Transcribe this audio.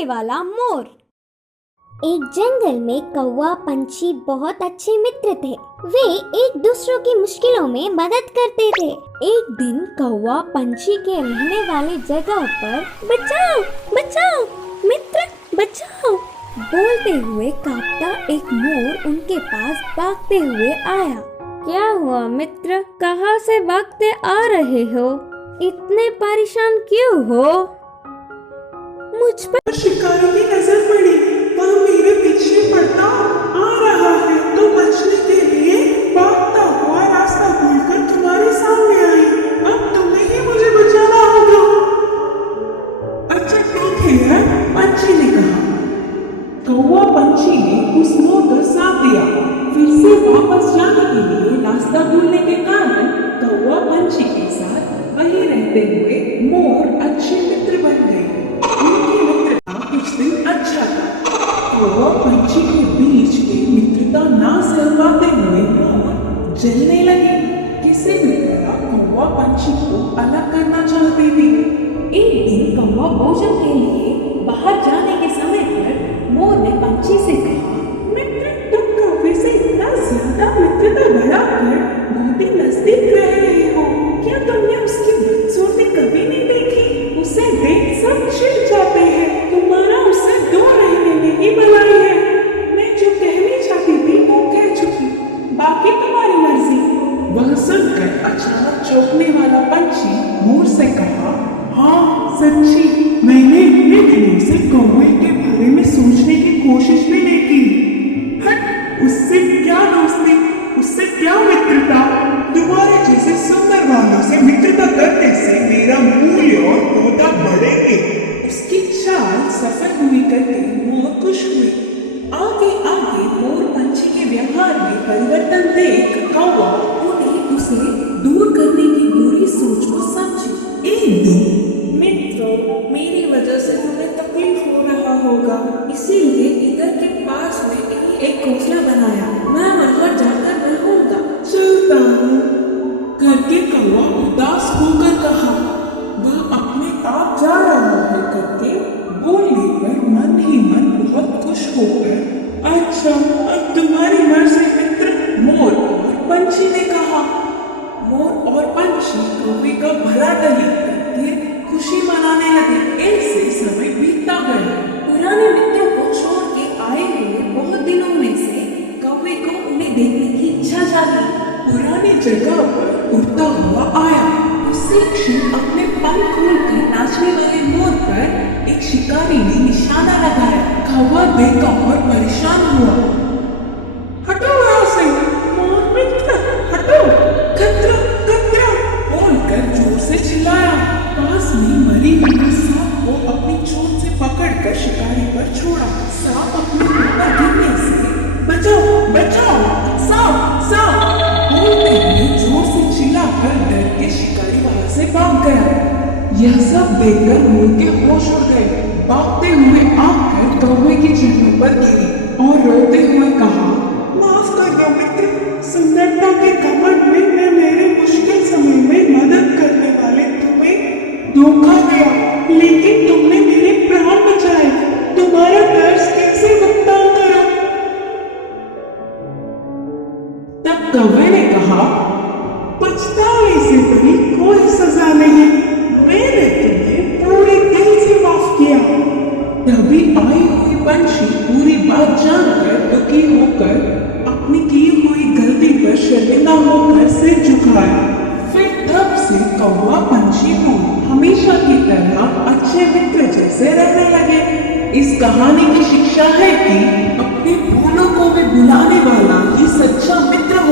बुलाने वाला मोर। एक जंगल में कौवा पंछी बहुत अच्छे मित्र थे। वे एक दूसरों की मुश्किलों में मदद करते थे। एक दिन कौवा पंछी के रहने वाले जगह पर बचाओ बचाओ मित्र बचाओ बोलते हुए कांपता एक मोर उनके पास भागते हुए आया। क्या हुआ मित्र, कहाँ से भागते आ रहे हो? इतने परेशान क्यों हो? मुझ पर शिकारी की नजर पड़ी, वह मेरे पीछे पड़ता आ रहा है तो बचने के लिए भागता हुआ रास्ता भूलकर तुम्हारे सामने आई। अब तुम्हें ही मुझे बचाना होगा। अच्छा ठीक है यार, पंछी ने कहा। कौवा पंछी ने उस मोर का साथ दिया। फिर से वापस जाने के लिए रास्ता भूलने के कारण कौवा पंछी के साथ वहीं रहते हुए मोर अच्छे मित्र बन गए। उनकी मित्रता कुछ दिन अच्छा था। कौवा पंछी के बीच के मित्रता ना सह पाते हुए मोर जलने लगे। किसी भी तरह कौवा पंछी को अलग करना चाहती थी। एक दिन कौवा भोजन के लिए बाहर जाने के समय पर मोर ने पंछी से कहा, मित्र तुम कौवे से इतना ज्यादा मित्रता बढ़ाकर बहुत ही नजदीक रह रहे हो। क्या तुमने उसकी बदसूरती कभी नहीं देखी? उसे देख सब चिढ़ जाते हैं। तुम्हारा उससे दूर रहने में ही भलाई है। मैं जो कहनी चाहती थी वो कह चुकी, बाकी तुम्हारी मर्जी। वह सुनकर अचानक चौंकने वाला पंछी मोर से कहा, हाँ सच्ची, मैंने इतने दिनों से कौवे के बारे में सोचने की कोशिश भी नहीं की। हट, उससे क्या दोस्ती, उससे क्या मित्रता। तुम्हारे जैसे सुंदर वालों से मित्रता करने से मेरा मूल्य और पौधा बढ़ेंगे। उसकी चाल सफल हुई करके मोर खुश हुई। आगे आगे मोर पंछी के व्यवहार में परिवर्तन देख कौवा उन्हें उसे दूर करने की बुरी सोच को समझी। एक दिन, मित्रों मेरी वजह से तुम्हें तकलीफ हो रहा होगा, इसीलिए इधर के पास में एक घोंसला बनाया। मैं वहां जाकर रहूंगा। चलता हूँ करके कौवा उदास होकर कहा। वह अपने आप जा रहा है करके बोलने पर मन ही मन बहुत खुश होकर, अच्छा अब तुम्हारी मर्जी मित्र, मोर और पंछी ने कहा। मोर और पंछी कौवे का भला टली करके खुशी मनाने लगे। ऐसे समय बीतता गया। पुराने मित्रों को छोड़ के आए हुए बहुत दिनों में से कौवे को उन्हें देखने की इच्छा जागी। पुरानी जगह पर उड़ता हुआ आया। उसी क्षण अपने पंख खोलकर नाचने वाले मोर पर एक शिकारी ने निशाना लगाया। कौवा देखा और परेशान हुआ। हटो यहाँ से, मोर मित्र हटो, खतरा खतरा बोलकर जोर से चिल्लाया। पास में मरी हुई सांप को अपनी चोंच से पकड़कर शिकारी पर छोड़ा। सांप अपने ऊपर गिरने से बचाओ बचाओ, सांप सांप बोलते हुए जोर से चिल्लाकर डर के शिकारी वहां से भाग गया। यह सब देखकर मोर के होश उड़ गए। भागते हुए आकर कौवे की जमीन पर गिरी और रोते हुए कहा, माफ कर दो मित्र, सुंदरता के घमंड में मैं मेरे मुश्किल समय में मदद करने वाले तुम्हें धोखा दिया, लेकिन तुमने मेरे प्राण बचाए। तुम्हारा कर्ज कैसे भुगतान करूं? तब कौवे ने कहा, पछतावे से बड़ी कोई सजा नहीं, मैंने तुम्हें पूरे दिल से माफ किया। तभी आई हुई पंछी पूरी बात जानकर दुखी होकर अपनी की हुई गलती पर शर्मिंदा होकर सिर झुकाया। फिर तब से कौवा पंछी को हमेशा की तरह अच्छे मित्र जैसे रहने लगे। इस कहानी की शिक्षा है कि अपनी भूलों को भी भुलाने वाला ही सच्चा मित्र